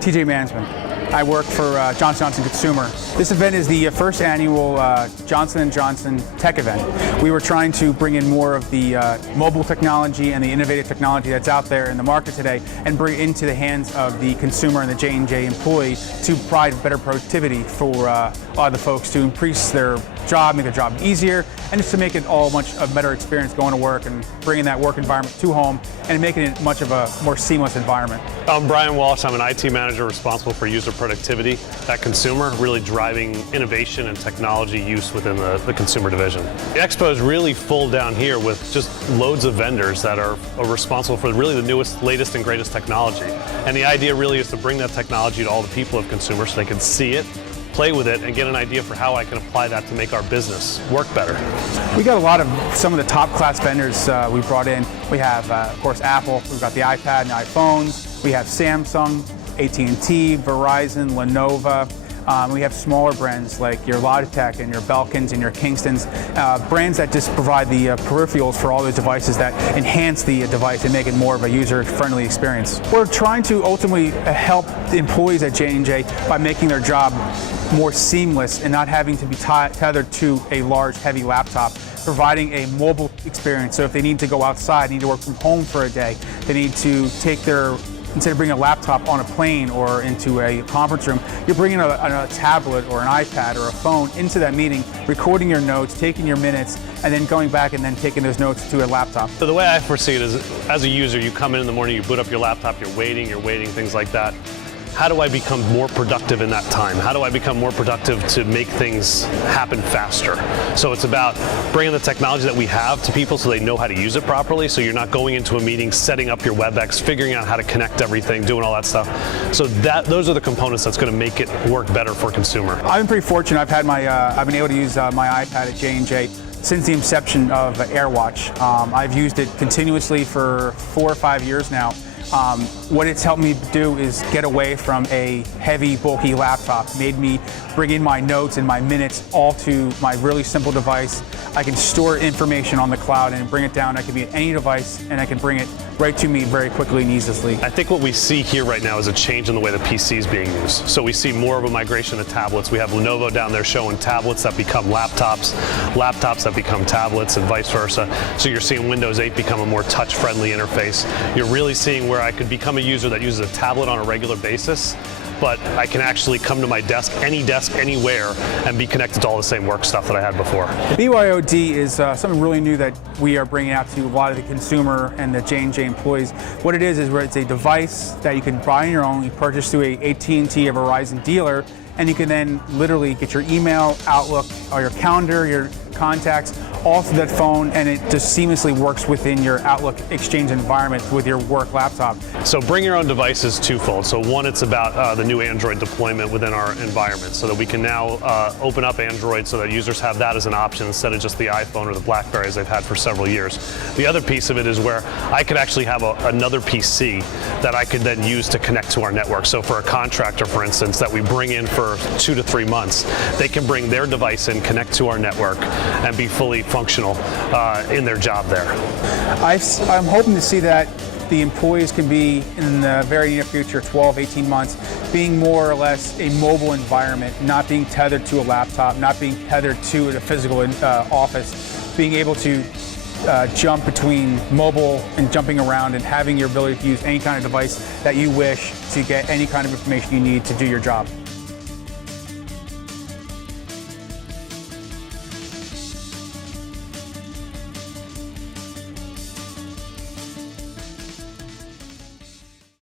TJ Management. I work for Johnson & Johnson Consumer. This event is the first annual Johnson & Johnson Tech event. We were trying to bring in more of the mobile technology and the innovative technology that's out there in the market today and bring it into the hands of the consumer and the J&J employee to provide better productivity for a lot of the folks, to increase their job, make their job easier, and just to make it all much a better experience going to work and bringing that work environment to home and making it much of a more seamless environment. I'm Brian Walsh. I'm an IT manager responsible for user productivity at Consumer, really driving innovation and technology use within the consumer division. The Expo is really full down here with just loads of vendors that are responsible for really the newest, latest, and greatest technology. And the idea really is to bring that technology to all the people of Consumer so they can see it, play with it, and get an idea for how I can apply that to make our business work better. We got a lot of some of the top class vendors we brought in. We have, of course, Apple. We've got the iPad and iPhones. We have Samsung, AT&T, Verizon, Lenovo. We have smaller brands like your Logitech and your Belkins and your Kingstons, brands that just provide the peripherals for all those devices that enhance the device and make it more of a user-friendly experience. We're trying to ultimately help the employees at J&J by making their job more seamless and not having to be tethered to a large, heavy laptop, providing a mobile experience. So if they need to go outside, need to work from home for a day, they need to take their, instead of bringing a laptop on a plane or into a conference room, you're bringing a tablet or an iPad or a phone into that meeting, recording your notes, taking your minutes, and then going back and then taking those notes to a laptop. So the way I foresee it is, as a user, you come in the morning, you boot up your laptop, you're waiting, things like that. How do I become more productive in that time? How do I become more productive to make things happen faster? So it's about bringing the technology that we have to people so they know how to use it properly, so you're not going into a meeting, setting up your WebEx, figuring out how to connect everything, doing all that stuff. So those are the components that's going to make it work better for Consumer. I've been pretty fortunate. I've had I've been able to use my iPad at J&J since the inception of AirWatch. I've used it continuously for 4 or 5 years now. What it's helped me do is get away from a heavy, bulky laptop, made me bring in my notes and my minutes all to my really simple device. I can store information on the cloud and bring it down. I can be at any device and I can bring it right to me very quickly and easily. I think what we see here right now is a change in the way the PC is being used. So we see more of a migration to tablets. We have Lenovo down there showing tablets that become laptops, laptops that become tablets, and vice versa. So you're seeing Windows 8 become a more touch-friendly interface. You're really seeing where I could become a user that uses a tablet on a regular basis, but I can actually come to my desk, anywhere, and be connected to all the same work stuff that I had before. BYOD is something really new that we are bringing out to a lot of the Consumer and the J&J employees. What it is where it's a device that you can buy on your own, you purchase through a AT&T or Verizon dealer, and you can then literally get your email, Outlook, or your calendar, your contacts, all through that phone, and it just seamlessly works within your Outlook Exchange environment with your work laptop. So bring your own device is twofold. So one, it's about the new Android deployment within our environment, so that we can now open up Android so that users have that as an option instead of just the iPhone or the BlackBerry as they've had for several years. The other piece of it is where I could actually have another PC that I could then use to connect to our network. So for a contractor, for instance, that we bring in for 2 to 3 months, they can bring their device in, connect to our network, and be fully functional in their job there. I'm hoping to see that the employees can be, in the very near future, 12, 18 months, being more or less a mobile environment, not being tethered to a laptop, not being tethered to a physical office, being able to jump between mobile and jumping around and having your ability to use any kind of device that you wish to get any kind of information you need to do your job.